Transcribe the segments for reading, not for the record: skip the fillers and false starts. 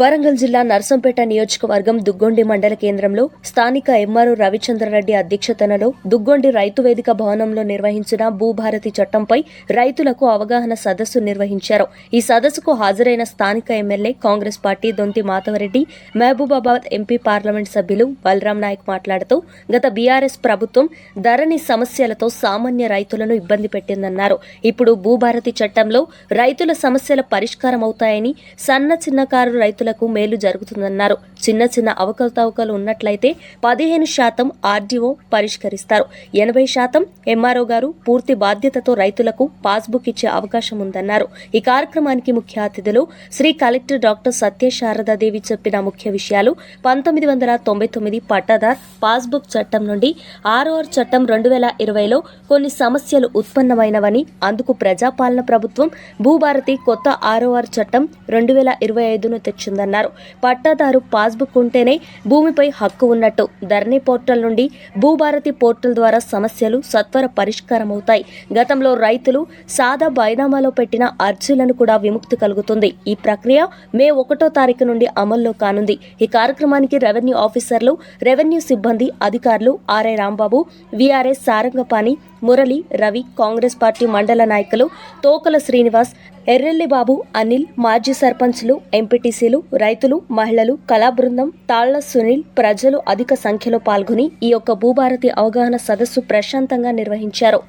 వరంగల్ జిల్లా నర్సంపేట నియోజకవర్గం దుగ్గొండి మండల కేంద్రంలో స్థానిక ఎంఆర్ఓ రవిచంద్రరెడ్డి అధ్యక్షతనలో దుగ్గొండి రైతు వేదిక భవనంలో నిర్వహించిన భూభారతి చట్టంపై రైతులకు అవగాహన సదస్సు నిర్వహించారు. ఈ సదస్సుకు హాజరైన స్థానిక ఎమ్మెల్యే కాంగ్రెస్ పార్టీ దొంతి మాధవరెడ్డి, మహబూబాబాద్ ఎంపీ పార్లమెంట్ సభ్యులు బలరాం నాయక్ మాట్లాడుతూ గత బీఆర్ఎస్ ప్రభుత్వం ధరణి సమస్యలతో సామాన్య రైతులను ఇబ్బంది పెట్టిందన్నారు. ఇప్పుడు భూభారతి చట్టంలో రైతుల సమస్యల పరిష్కారం అవుతాయని, సన్న చిన్నకారు రైతులకు మేలు జరుగుతుందన్నారు. చిన్న చిన్న అవకతవకలు ఉన్నట్లయితే 15% ఆర్డీఓ పరిష్కరిస్తారు. 80% ఎంఆర్ఓ గారు పూర్తి బాధ్యతతో రైతులకు పాస్బుక్ ఇచ్చే అవకాశం ఉందన్నారు. ఈ కార్యక్రమానికి ముఖ్య అతిథులు శ్రీ కలెక్టర్ డాక్టర్ సత్యశారదాదేవి చెప్పిన ముఖ్య విషయాలు 1999 పట్టాదార్ పాస్బుక్ చట్టం నుండి ఆర్ఓఆర్ చట్టం 2020లో కొన్ని సమస్యలు ఉత్పన్నమైనవని, అందుకు ప్రజాపాలన ప్రభుత్వం భూభారతి కొత్త ఆర్ఓఆర్ చట్టం 2025ను తెచ్చిందన్నారు. పట్టాదారు పాస్బుక్ ఉంటేనే భూమిపై హక్కు ఉన్నట్టు. ధరణి పోర్టల్ నుండి భూభారతి పోర్టల్ ద్వారా సమస్యలు సత్వర పరిష్కారమవుతాయి. గతంలో రైతులు సాదా బైనామాలో పెట్టిన అర్జీలను కూడా విముక్తి కలుగుతుంది. ఈ ప్రక్రియ మే 1వ తారీఖు నుండి అమల్లో కానుంది. ఈ కార్యక్రమానికి రెవెన్యూ ఆఫీసర్లు, రెవెన్యూ సిబ్బంది, అధికారులు RI Rambabu, VRS Sarangapani, Murali, Ravi, Congress party మండల నాయకులు తోకల శ్రీనివాస్, ఎర్రెల్లి బాబు, అనిల్, మాజీ సర్పంచ్లు, ఎంపీటీసీలు, రైతులు, మహిళలు, కళాబృందం, తాళ్ల సునీల్, ప్రజలు అధిక సంఖ్యలో పాల్గొని ఈ యొక్క భూభారతి అవగాహన సదస్సు ప్రశాంతంగా నిర్వహించారు.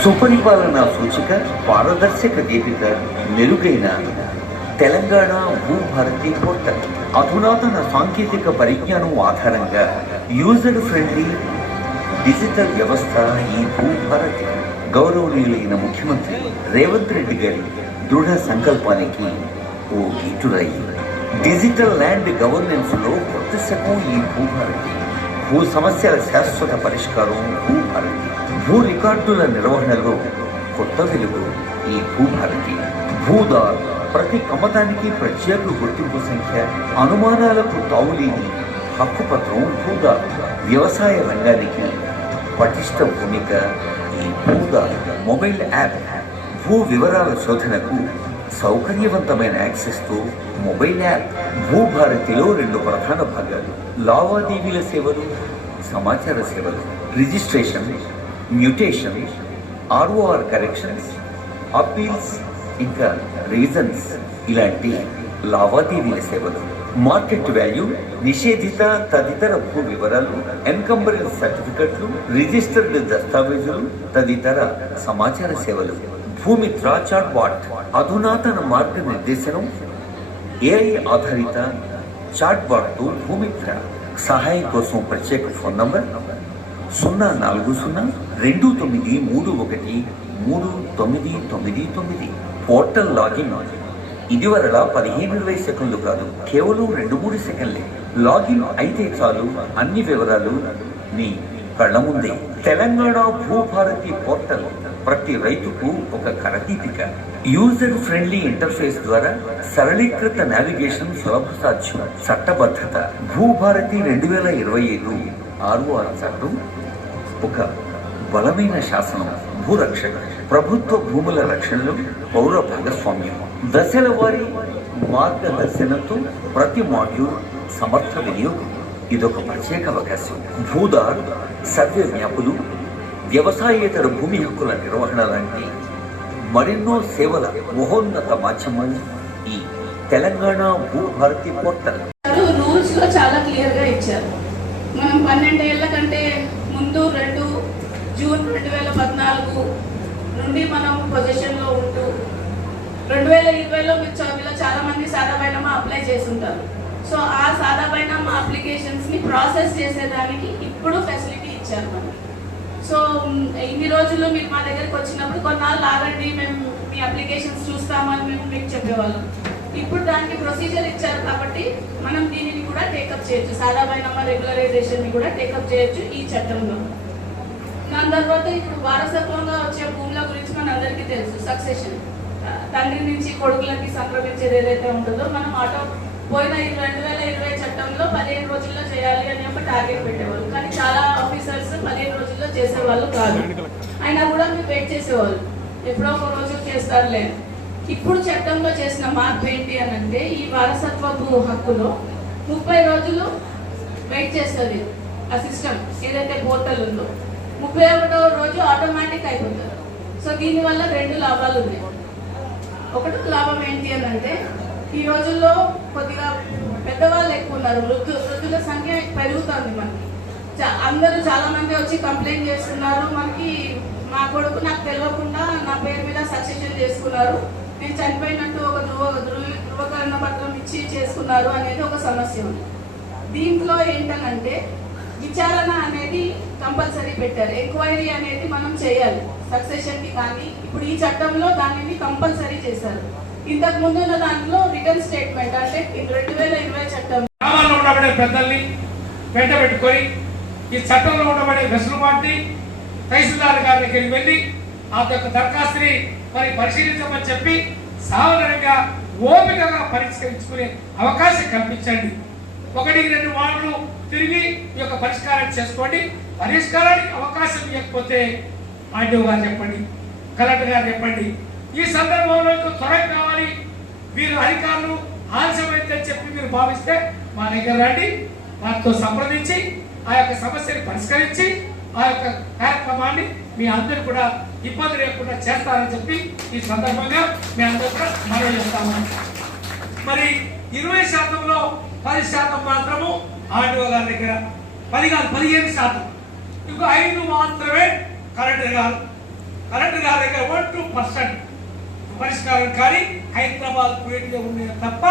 సుపరిపాలన సూచిక, పారదర్శక దీపిక, మెరుగైన తెలంగాణ భూభారతి పోర్టల్, అధునాతన సాంకేతిక పరిజ్ఞానం ఆధారంగా యూజర్ ఫ్రెండ్లీ డిజిటల్ వ్యవస్థ ఈ భూభారతి గౌరవనీయులైన ముఖ్యమంత్రి రేవంత్ రెడ్డి గారి దృఢ సంకల్పానికి ఓ గీటురాయి. డిజిటల్ ల్యాండ్ గవర్నెన్స్ లో కొత్త శకం ఈ భూభారతి. భూ సమస్యల శాశ్వత పరిష్కారం భూభారతి. భూ రికార్డుల నిర్వహణలో కొత్త వెలుగు ఈ భూభారతి. భూదార్ ప్రతి కమతానికి ప్రత్యేక గుర్తింపు సంఖ్య, అనుమానాలకు తావులేని హక్కుపత్రం భూదార్. వ్యవసాయ రంగానికి పటిష్ట భూమిక ఈ భూదార్. మొబైల్ యాప్ భూ వివరాల శోధనకు సౌకర్యవంతమైన యాక్సెస్తో మొబైల్ యాప్. భూభారతిలో 2 ప్రధాన భాగాలు: లావాదేవీల సేవలు, సమాచార సేవలు. Registration, mutation, ROR corrections, appeals, ఇంకా రీజన్స్ ఇలాంటి లావాదేవీల సేవలు. మార్కెట్ వాల్యూ, నిషేధిత తదితర భూ వివరాలు, ఎన్కంబరెన్స్ సర్టిఫికెట్లు, రిజిస్టర్డ్ దస్తావేజులు తదితర సమాచార సేవలు. భూమిత్ర చాట్ బాట్ అధునాతన మార్గనిర్దేశనం, ఏఐ ఆధారిత చాట్ బాట్తో భూమిత్ర. సహాయం కోసం ప్రత్యేక ఫోన్ నంబర్ 04029313999. పోర్టల్ లాగిన్ ఇదివరలా 15-20 సెకండ్లు కాదు, కేవలం 2-3 సెకండ్లే. లాగిన్ అయితే చాలు, అన్ని వివరాలు మీ కళ్ళ ముందే. తెలంగాణ భూభారతి పోర్టల్ ప్రతి రైతుకు ఒక కరదీపిక. యూజర్ ఫ్రెండ్లీ ఇంటర్ఫేస్ ద్వారా సరళీకృత నావిగేషన్ సులభ సాధ్యం. చట్టబద్ధత. భూభారతి 2025 ఆర్ఓఆర్ చట్టం ఒక బలమైన శాసనం. భూరక్షణ, ప్రభుత్వ భూముల రక్షణలో పౌర భాగస్వామ్యం. దశల వారి మార్గదర్శనంతో ప్రతి మాడ్యూల్ సమర్థ వినియోగం. ఇదొక ప్రత్యేక అవకాశం. భూదార్, సర్వే మ్యాపులు, వ్యవసాయేతర భూమి హక్కుల నిర్వహణ లాంటి మరెన్నో సేవల మహోన్నత మాధ్యమం ఈ తెలంగాణ భూభారతి పోర్టల్. రూల్స్ లో చాలా క్లియర్ గా ఇచ్చారు. మనం 12 ఏళ్ల కంటే ముందు జూన్ 2014 నుండి మనం పొజిషన్ లో ఉంటూ 2020లో మీరు చాలా మంది సాదా బైనామా అప్లై చేస్తుంటారు. సో ఆ సాదా బైనామా అప్లికేషన్స్ ని ప్రాసెస్ చేసేదానికి ఇప్పుడు ఫెసిలిటీ ఇచ్చారు మనకి. సో ఇన్ని రోజుల్లో మీరు మా దగ్గరికి వచ్చినప్పుడు కొన్నాళ్ళు ఆగండి, మేము మీ అప్లికేషన్స్ చూస్తామని మేము మీకు చెప్పేవాళ్ళం. ఇప్పుడు దానికి ప్రొసీజర్ ఇచ్చారు కాబట్టి మనం దీనిని కూడా టేకప్ చేయొచ్చు. సాదా బైనామా రెగ్యులరైజేషన్ ని కూడా టేకప్ చేయొచ్చు ఈ చట్టంలో. దాని తర్వాత ఇప్పుడు వారసత్వంగా వచ్చే భూముల గురించి మన అందరికీ తెలుసు. సక్సెషన్, తండ్రి నుంచి కొడుకులకి సంక్రమించేది ఏదైతే ఉంటుందో, మనం పోయిన 2020 చట్టంలో 15 రోజుల్లో చేయాలి అని ఒక టార్గెట్ పెట్టేవాళ్ళు. కానీ చాలా ఆఫీసర్స్ 15 రోజుల్లో చేసేవాళ్ళు కాదు. అయినా కూడా మీరు వెయిట్ చేసేవాళ్ళు, ఎప్పుడో ఒక రోజు చేస్తారులే. ఇప్పుడు చట్టంలో చేసిన మార్పు ఏంటి అని అంటే ఈ వారసత్వపు హక్కులో 30 రోజులు వెయిట్ చేస్తుంది ఆ సిస్టమ్ ఏదైతే పోర్టల్ ఉందో. 31వ రోజు ఆటోమేటిక్ అయిపోతుంది. సో దీనివల్ల 2 లాభాలు ఉన్నాయి. ఒకటి లాభం ఏంటి అని అంటే ఈ రోజుల్లో కొద్దిగా పెద్దవాళ్ళు ఎక్కువ ఉన్నారు, వృద్ధుల సంఖ్య పెరుగుతుంది. మనకి అందరూ చాలా మంది వచ్చి కంప్లైంట్ చేస్తున్నారు, మనకి మా కొడుకు నాకు తెలియకుండా నా పేరు మీద సక్సెషన్ చేసుకున్నారు, నేను చనిపోయినట్టు ఒక ధృవకరణ పత్రం ఇచ్చి చేసుకున్నారు అనేది ఒక సమస్య ఉంది. దీంట్లో ఏంటనంటే విచారణ అనేది కంపల్సరీ పెట్టారు. ఎంక్వైరీ అనేది మనం చేయాలి సక్సెషన్కి. కానీ ఇప్పుడు ఈ చట్టంలో దానిని కంపల్సరీ చేశారు. ఇంతకు ముందు ఉన్న దాంట్లో రిటర్న్ స్టేట్మెంట్ అంటే 2020 చట్టం ఉండబడే పెద్దల్ని వెంట పెట్టుకొని ఈ చట్టంలో ఉండబడే వెసులుబాటుని తహసీల్దార్ గారి దగ్గరికి వెళ్ళి ఆ యొక్క దరఖాస్తుని మరి పరిశీలించమని చెప్పి సాధారణంగా ఓపికగా పరిష్కరించుకునే అవకాశం కల్పించండి. 1-2 వారాలు తిరిగి ఈ యొక్క పరిష్కారం చేసుకోండి. పరిష్కారానికి అవకాశం ఇవ్వకపోతే ఆర్డీఓ గారు చెప్పండి, కలెక్టర్ గారు చెప్పండి. ఈ సందర్భంలో త్వరగా కావాలి, మీరు అధికారులు ఆలస్యమైందని చెప్పి మీరు భావిస్తే మా దగ్గర రండి, వారితో సంప్రదించి ఆ యొక్క సమస్యని పరిష్కరించి ఆ యొక్క కార్యక్రమాన్ని మీ అందరూ కూడా ఇబ్బంది లేకుండా చేస్తారని చెప్పి ఈ సందర్భంగా మీ అందరూ కూడా మనవి చేస్తాము. మరి 20%లో 10% మాత్రము ఆర్డీఓ గారి దగ్గర, 10 కాదు 15%, ఇంకో 5 మాత్రమే కలెక్టర్ గారి దగ్గర 1-2% పరిష్కారం. కానీ హైదరాబాద్ కువేట్లో ఉండేది తప్ప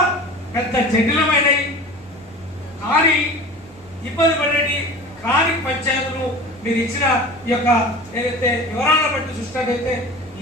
పెద్ద జటిలమైనవి కానీ ఇబ్బంది పడేది కాని పంచాయతీలు మీరు ఇచ్చిన ఈ యొక్క ఏదైతే వివరాలను బట్టి చూసినట్లయితే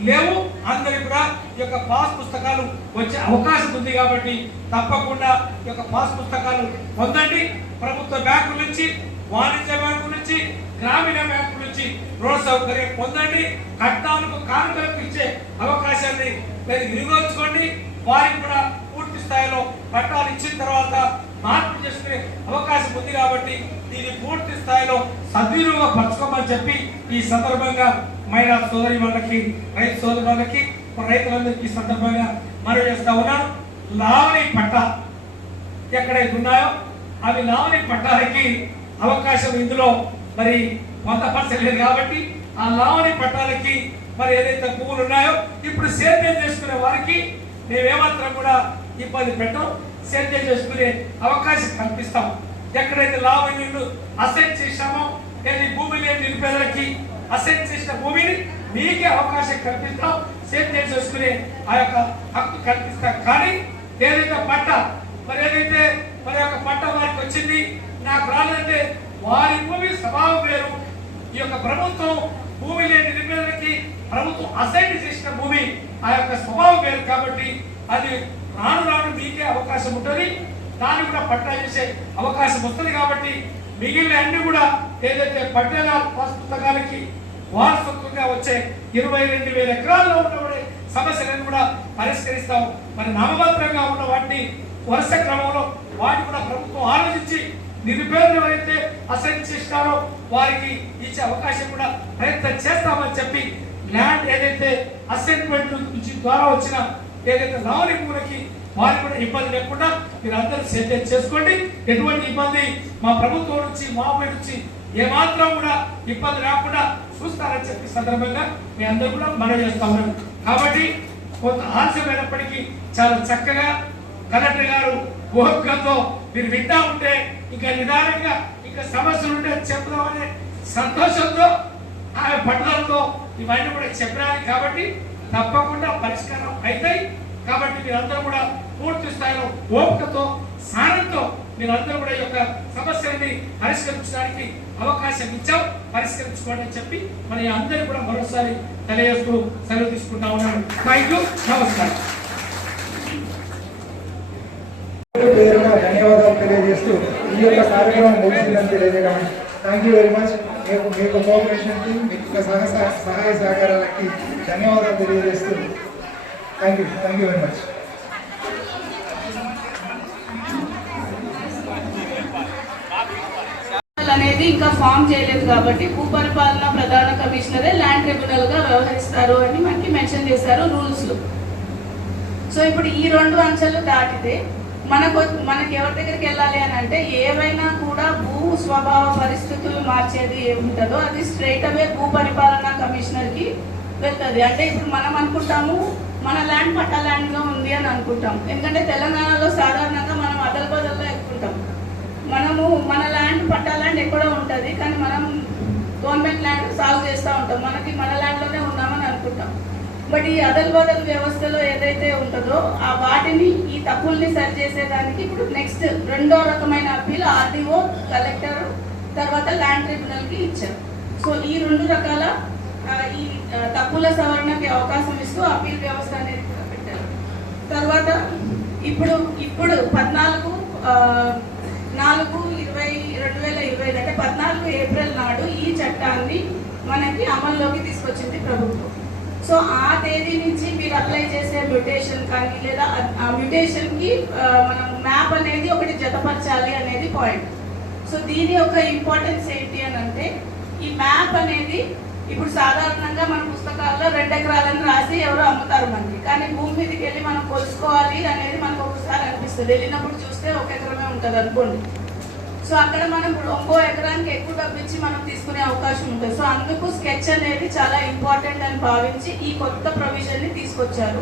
లేవు. అందరికి కూడా ఈ యొక్క పాస్ పుస్తకాలు వచ్చే అవకాశం ఉంది కాబట్టి తప్పకుండా ఈ యొక్క పాస్ పుస్తకాలు పొందండి. ప్రభుత్వ బ్యాంకుల నుంచి, వాణిజ్య బ్యాంకు నుంచి, గ్రామీణ బ్యాంకు నుంచి రోడ్ సౌకర్యం పొందండి. కట్టాలకు కానుకలకు ఇచ్చే అవకాశాన్ని మీరు వినియోగించుకోండి. వారికి కూడా పూర్తి స్థాయిలో పట్టాలు ఇచ్చిన తర్వాత మార్పు చేసుకునే అవకాశం ఉంది కాబట్టి దీన్ని పూర్తి స్థాయిలో సద్వినియోగపరచుకోమని చెప్పి ఈ సందర్భంగా మహిళా సోదరి వాళ్ళకి, రైతు సోదరి వాళ్ళకి, రైతులందరికీ సందర్భంగా మనవి చేస్తా ఉన్నాను. లావణి పట్టా ఎక్కడైతే ఉన్నాయో అవి లావణి పట్టాలకి అవకాశం ఇందులో మరి పొందపరచలేదు కాబట్టి ఆ లావణి పట్టాలకి మరి ఏదైతే పువ్వులు ఉన్నాయో ఇప్పుడు సేద్యం చేసుకునే వారికి మేమేమాత్రం కూడా ఇబ్బంది పెట్టాం, సేద్యం చేసుకునే అవకాశం కల్పిస్తాం. ఎక్కడైతే లావణ్యులు అసెట్ చేశామో ఏది భూమి లేని నిరుపేదలకి అసెట్ చేసిన భూమిని మీకే అవకాశం కల్పిస్తాం, సేద్యం చేసుకునే ఆ యొక్క హక్కు కల్పిస్తాం. కానీ ఏదైతే పట్ట మరి ఏదైతే మరి యొక్క పట్ట వారికి వచ్చింది నాకు రాలంటే వారి భూమి స్వభావం వేరు. ఈ యొక్క ప్రభుత్వం భూమి లేని నిరుపేదలకి ప్రభుత్వం అసైన్ చేసిన భూమి ఆ యొక్క స్వభావం వేరు కాబట్టి అది రాను మీకే అవకాశం ఉంటుంది, దాన్ని కూడా పట్టా చేసే అవకాశం వస్తుంది. కాబట్టి మిగిలిన అన్ని కూడా ఏదైతే పట్టేదార పుస్తకాలకి వారసత్వంగా వచ్చే 22,000 ఎకరాల్లో ఉన్నవాడే సమస్యలను కూడా పరిష్కరిస్తాం. మరి నామమాత్రంగా ఉన్న వాటిని వరుస క్రమంలో వాటిని కూడా ప్రభుత్వం ఆలోచించి నిరుపేదలు ఎవరైతే అసైన్ చేస్తారో వారికి ఇచ్చే అవకాశం కూడా ప్రయత్నం చేస్తామని చెప్పి ల్యాండ్ ఏదైతే అసైన్మెంట్ నుంచి ద్వారా వచ్చిన ఏదైతే లావణి భూములకి వారికి కూడా ఇబ్బంది లేకుండా మీరు అందరూ సేద్యం చేసుకోండి. ఎటువంటి ఇబ్బంది మా ప్రభుత్వం నుంచి, మా నుంచి ఏమాత్రం కూడా ఇబ్బంది రాకుండా చూస్తారని చెప్పి సందర్భంగా మీ అందరూ కూడా మనవి చేస్తా ఉన్నాం. కాబట్టి కొంత ఆలస్యమైనప్పటికీ చాలా చక్కగా కలెక్టర్ గారు ఓపికతో మీరు వింటా ఉంటే ఇంకా నిదానంగా ఇంకా సమస్యలు ఉంటే చెప్దామనే సంతోషంతో ఆమె పట్టుదలతో ఇవన్నీ కూడా చెప్పాలి. కాబట్టి తప్పకుండా పరిష్కారం అవుతాయి. కాబట్టి మీరందరూ కూడా పూర్తి స్థాయిలో ఓపికతో, సానంతో మీరందరూ కూడా ఈ యొక్క సమస్యని పరిష్కరించడానికి అవకాశం ఇచ్చాం, పరిష్కరించుకోండి అని చెప్పి మన అందరూ కూడా మరోసారి తెలియజేస్తూ సెలవు తీసుకుంటా ఉన్నాను. థ్యాంక్ యూ, నమస్కారం. ధన్యవాదాలు తెలియజేస్తూ ఈ యొక్క కార్యక్రమం ముగిసిందని తెలియజేయడం. Thank you very much. మీకు కోఆపరేషన్కి, మీకు సహాయ సహకారాలకి ధన్యవాదాలు తెలియజేస్తూ థ్యాంక్ యూ వెరీ మచ్. అనేది ఇంకా ఫామ్ చేయలేదు కాబట్టి భూపరిపాలన ప్రధాన కమిషనరే ల్యాండ్ ట్రిబ్యునల్ గా వ్యవహరిస్తారు అని మనకి మెన్షన్ చేశారు రూల్స్ లో. సో ఇప్పుడు ఈ 2 అంచెలు దాటితే మనకి ఎవరి దగ్గరికి వెళ్ళాలి అని అంటే ఏవైనా కూడా భూ స్వభావ పరిస్థితులు మార్చేది ఏముంటుందో అది స్ట్రైట్ అవే భూ పరిపాలనా కమిషనర్కి వెళ్తుంది. అంటే ఇప్పుడు మనం అనుకుంటాము మన ల్యాండ్ పట్టా ల్యాండ్లో ఉంది అని అనుకుంటాం. ఎందుకంటే తెలంగాణలో సాధారణంగా మనం అదల బదల్లో ఎక్కుంటాం. మనము మన ల్యాండ్ పట్టా ల్యాండ్ ఎక్కడో ఉంటుంది, కానీ మనం గవర్నమెంట్ ల్యాండ్ సాగు చేస్తూ ఉంటాం. మనకి మన ల్యాండ్లోనే ఉన్నామని అనుకుంటాం. బట్ ఈ అదల్ బదల్ వ్యవస్థలో ఏదైతే ఉంటుందో ఆ వాటిని ఈ తప్పుల్ని సరి చేసేదానికి ఇప్పుడు నెక్స్ట్ 2వ రకమైన అప్పీల్ ఆర్డీఓ, కలెక్టర్, తర్వాత ల్యాండ్ ట్రిబ్యునల్కి ఇచ్చారు. సో ఈ 2 రకాల ఈ తప్పుల సవరణకి అవకాశం ఇస్తూ అప్పీల్ వ్యవస్థ అనేది కూడా పెట్టారు. తర్వాత ఇప్పుడు 14/4/2025 అంటే 14 ఏప్రిల్ నాడు ఈ చట్టాన్ని మనకి అమల్లోకి తీసుకొచ్చింది ప్రభుత్వం. సో ఆ తేదీ నుంచి మీరు అప్లై చేసే మ్యూటేషన్ కానీ లేదా ఆ మ్యూటేషన్కి మనం మ్యాప్ అనేది ఒకటి జతపరచాలి అనేది పాయింట్. సో దీని యొక్క ఇంపార్టెన్స్ ఏంటి అని అంటే ఈ మ్యాప్ అనేది ఇప్పుడు సాధారణంగా మన పుస్తకాల్లో 2 ఎకరాలను రాసి ఎవరో అమ్ముతారు మనకి, కానీ భూమి మీదకి వెళ్ళి మనం కొలుసుకోవాలి అనేది మనకు ఒకసారి అనిపిస్తుంది. వెళ్ళినప్పుడు చూస్తే 1 ఎకరమే ఉంటుంది అనుకోండి. సో అక్కడ మనం 1 ఎకరానికి ఎక్కువ డబ్బు ఇచ్చి మనం తీసుకునే అవకాశం ఉంటుంది. సో అందుకు స్కెచ్ అనేది చాలా ఇంపార్టెంట్ అని భావించి ఈ కొత్త ప్రొవిజన్ని తీసుకొచ్చారు.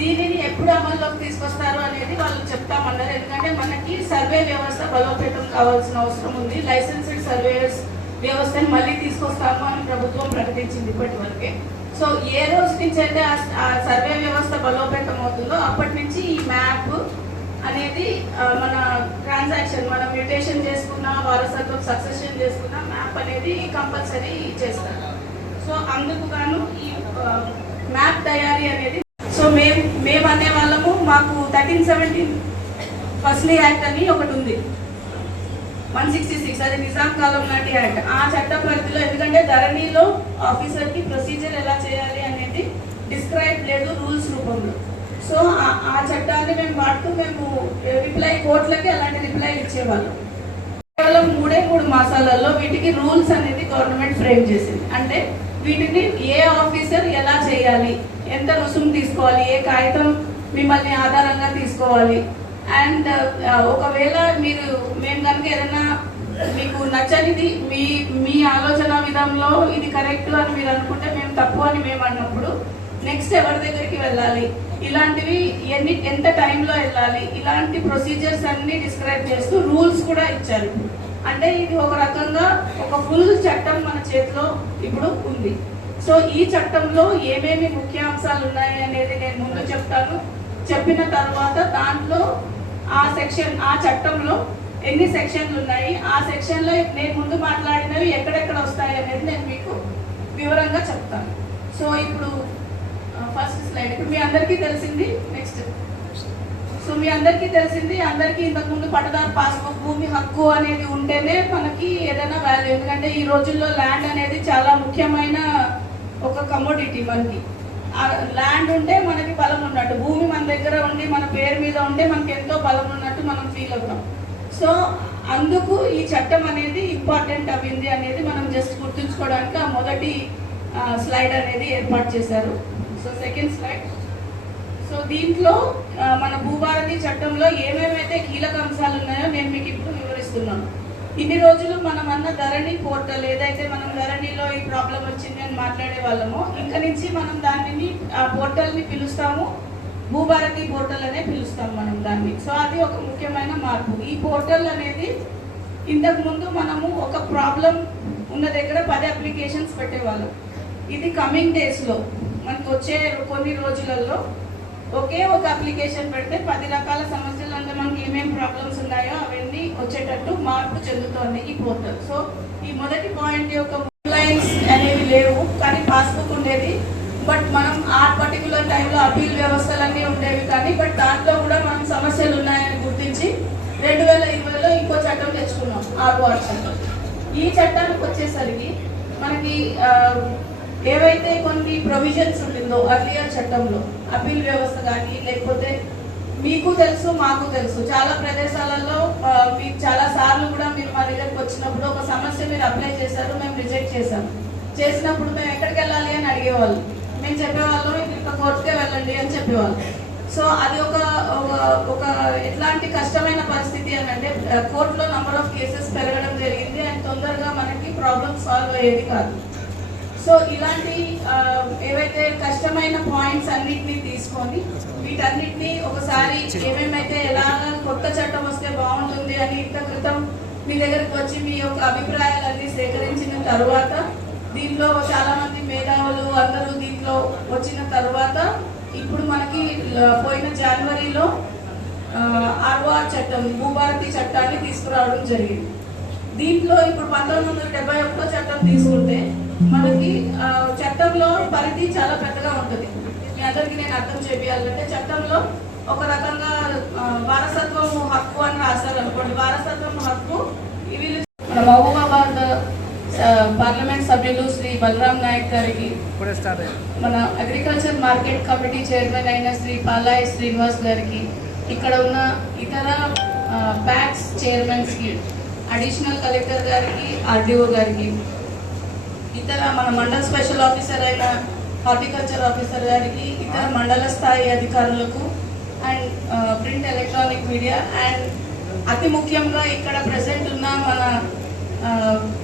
దీనిని ఎప్పుడు అమల్లోకి తీసుకొస్తారు అనేది వాళ్ళు చెప్తామన్నారు. ఎందుకంటే మనకి సర్వే వ్యవస్థ బలోపేతం కావాల్సిన అవసరం ఉంది. లైసెన్స్డ్ సర్వేయర్స్ వ్యవస్థను మళ్ళీ తీసుకొస్తాము అని ప్రభుత్వం ప్రకటించింది ఇప్పటి వరకే. సో ఏ రోజు నుంచి అయితే ఆ సర్వే వ్యవస్థ బలోపేతం అవుతుందో అప్పటి నుంచి ఈ మ్యాప్ అనేది మన ట్రాన్సాక్షన్ మనం మ్యూటేషన్ చేసుకున్న వారసత్వం సక్సెషన్ చేసుకున్న మ్యాప్ అనేది కంపల్సరీ చేస్తారు. సో అందుకు గాను ఈ మ్యాప్ తయారీ అనేది సో మేము అనే వాళ్ళము మాకు 1317 ఫస్ట్లీ యాక్ట్ అని ఒకటి ఉంది, 166, అది నిజాం కాలం నాటి యాక్ట్. ఆ చట్ట పరిధిలో ఎందుకంటే ధరణిలో ఆఫీసర్కి ప్రొసీజర్ ఎలా చేయాలి అనేది డిస్క్రైబ్ లేదు రూల్స్ రూపంలో. సో ఆ చట్టాన్ని మేము వాడుతూ మేము కోర్టులకి అలాంటి రిప్లై ఇచ్చేవాళ్ళం. కేవలం 3 మాసాలలో వీటికి రూల్స్ అనేది గవర్నమెంట్ ఫ్రేమ్ చేసింది. అంటే వీటిని ఏ ఆఫీసర్ ఎలా చేయాలి, ఎంత రుసుము తీసుకోవాలి, ఏ కాగితం మిమ్మల్ని ఆధారంగా తీసుకోవాలి, అండ్ ఒకవేళ మేము కనుక ఏదైనా మీకు నచ్చనిది మీ ఆలోచన విధంలో ఇది కరెక్ట్ అని మీరు అనుకుంటే మేము తప్పు అని మేము అన్నప్పుడు నెక్స్ట్ ఎవరి దగ్గరికి వెళ్ళాలి, ఇలాంటివి ఎంత టైంలో వెళ్ళాలి, ఇలాంటి ప్రొసీజర్స్ అన్ని డిస్క్రైబ్ చేస్తూ రూల్స్ కూడా ఇచ్చారు. అంటే ఇది ఒక రకంగా ఒక ఫుల్ చట్టం మన చేతిలో ఇప్పుడు ఉంది. సో ఈ చట్టంలో ఏమేమి ముఖ్య అంశాలు ఉన్నాయి అనేది నేను ముందు చెప్తాను. చెప్పిన తర్వాత దాంట్లో ఆ చట్టంలో ఎన్ని సెక్షన్లు ఉన్నాయి, ఆ సెక్షన్లో నేను ముందు మాట్లాడినవి ఎక్కడెక్కడ వస్తాయి అనేది నేను మీకు వివరంగా చెప్తాను. సో ఇప్పుడు ఫస్ట్ స్లైడ్. ఇప్పుడు మీ అందరికీ తెలిసింది నెక్స్ట్. సో మీ అందరికీ తెలిసింది, అందరికీ ఇంతకుముందు పట్టదారు పాస్బుక్, భూమి హక్కు అనేది ఉంటేనే మనకి ఏదైనా వాల్యూ. ఎందుకంటే ఈ రోజుల్లో ల్యాండ్ అనేది చాలా ముఖ్యమైన ఒక కమోడిటీ. మనకి ల్యాండ్ ఉంటే మనకి బలం ఉన్నట్టు, భూమి మన దగ్గర ఉండి మన పేరు మీద ఉంటే మనకి ఎంతో బలం ఉన్నట్టు మనం ఫీల్ అవుతాం. సో అందుకు ఈ చట్టం అనేది ఇంపార్టెంట్ అయింది అనేది మనం జస్ట్ గుర్తుంచుకోవడానికి ఆ మొదటి స్లైడ్ అనేది ఏర్పాటు చేశారు. So second slide. సో దీంట్లో మన భూభారతి చట్టంలో ఏమేమైతే కీలక అంశాలు ఉన్నాయో నేను మీకు ఇప్పుడు వివరిస్తున్నాను. ఇన్ని రోజులు మనం అన్న ధరణి పోర్టల్ ఏదైతే మనం ధరణిలో ఈ ప్రాబ్లం వచ్చింది అని మాట్లాడే వాళ్ళమో ఇంకా నుంచి మనం దానిని ఆ పోర్టల్ని పిలుస్తాము భూభారతి పోర్టల్ అనే పిలుస్తాం మనం దాన్ని. సో అది ఒక ముఖ్యమైన మార్పు. ఈ పోర్టల్ అనేది ఇంతకుముందు మనము ఒక ప్రాబ్లం ఉన్న దగ్గర 10 అప్లికేషన్స్ పెట్టేవాళ్ళం. ఇది కమింగ్ డేస్లో మనకు వచ్చే కొన్ని రోజులలో ఒకే ఒక అప్లికేషన్ పెడితే 10 రకాల సమస్యలు అంటే మనకి ఏమేమి ప్రాబ్లమ్స్ ఉన్నాయో అవన్నీ వచ్చేటట్టు మార్పు చెందుతోంది ఈ పోర్టల్. సో ఈ మొదటి పాయింట్ యొక్క లైన్స్ అనేవి లేవు, కానీ పాస్బుక్ ఉండేది. బట్ మనం ఆ పర్టికులర్ టైంలో అప్పీల్ వ్యవస్థలన్నీ ఉండేవి, కానీ బట్ దాంట్లో కూడా మనం సమస్యలు ఉన్నాయని గుర్తించి 2020లో ఇంకో చట్టం తెచ్చుకున్నాం, ROR చట్టం. ఈ చట్టానికి వచ్చేసరికి మనకి ఏవైతే కొన్ని ప్రొవిజన్స్ ఉండిందో అర్లియర్ చట్టంలో అప్పీల్ వ్యవస్థ కానీ లేకపోతే మీకు తెలుసు మాకు తెలుసు చాలా ప్రదేశాలలో మీకు చాలా సార్లు కూడా మీరు మా దగ్గరకు వచ్చినప్పుడు ఒక సమస్య మీరు అప్లై చేశారు, మేము రిజెక్ట్ చేశాము. చేసినప్పుడు మేము ఎక్కడికి వెళ్ళాలి అని అడిగేవాళ్ళు. మేము చెప్పేవాళ్ళం ఇంకా కోర్టుకే వెళ్ళండి అని చెప్పేవాళ్ళం. సో అది ఒక ఒక ఎట్లాంటి కష్టమైన పరిస్థితి అని అంటే కోర్టులో నంబర్ ఆఫ్ కేసెస్ పెరగడం జరిగింది అండ్ తొందరగా మనకి ప్రాబ్లమ్ సాల్వ్ అయ్యేది కాదు. సో ఇలాంటి ఏవైతే కష్టమైన పాయింట్స్ అన్నిటినీ తీసుకొని వీటన్నిటినీ ఒకసారి ఏమేమైతే ఎలాగ కొత్త చట్టం వస్తే బాగుంటుంది అని ఇంత క్రితం మీ దగ్గరికి వచ్చి మీ యొక్క అభిప్రాయాలన్నీ సేకరించిన తర్వాత దీంట్లో చాలా మంది మేధావులు అందరూ దీంట్లో వచ్చిన తర్వాత ఇప్పుడు మనకి పోయిన జనవరిలో ఆర్ఓఆర్ చట్టం భూభారతి చట్టాన్ని తీసుకురావడం జరిగింది. దీంట్లో ఇప్పుడు 1971 చట్టం తీసుకుంటే మనకి చట్టంలో పరిధి చాలా పెద్దగా ఉంటుంది. మీ అందరికీ నేను అర్థం చేయాలంటే చట్టంలో ఒక రకంగా వారసత్వం హక్కు అని రాస్తారు అనుకోండి. వారసత్వం హక్కు ఇవి మన మహబూబాబాద్ పార్లమెంట్ సభ్యులు శ్రీ బలరాం నాయక్ గారికి, మన అగ్రికల్చర్ మార్కెట్ కమిటీ చైర్మన్ అయిన శ్రీ పాలాయి శ్రీనివాస్ గారికి, ఇక్కడ ఉన్న ఇతర ప్యాక్స్ చైర్మన్స్కి, అడిషనల్ కలెక్టర్ గారికి, ఆర్డీఓ గారికి, ఇతర మన మండల స్పెషల్ ఆఫీసర్ అయిన హార్టికల్చర్ ఆఫీసర్ గారికి, ఇతర మండల స్థాయి అధికారులకు and print electronic media and అతి ముఖ్యంగా ఇక్కడ ప్రెసెంట్ ఉన్న మన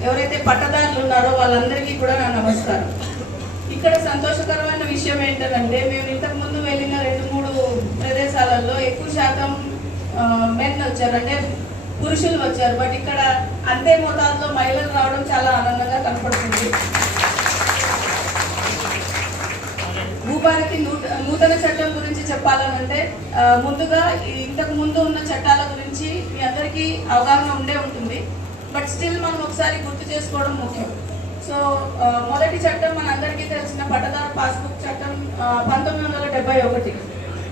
ఎవరైతే పట్టదారులు ఉన్నారో వాళ్ళందరికీ కూడా నా నమస్కారం. ఇక్కడ సంతోషకరమైన విషయం ఏంటంటే మేము ఇంతకుముందు వెళ్ళిన 2-3 ప్రదేశాలలో ఎక్కువ శాతం మెన్ వచ్చారు, అంటే పురుషులు వచ్చారు. బట్ ఇక్కడ అంతే మోతాదులో మహిళలు రావడం చాలా ఆనందంగా కనపడుతుంది. భూభారతి నూతన చట్టం గురించి చెప్పాలనంటే ముందుగా ఇంతకు ముందు ఉన్న చట్టాల గురించి మీ అందరికీ అవగాహన ఉండే ఉంటుంది. బట్ స్టిల్ మనం ఒకసారి గుర్తు చేసుకోవడం ముఖ్యం. సో మొదటి చట్టం మన అందరికీ తెలిసిన పట్టదారు పాస్బుక్ చట్టం 1971.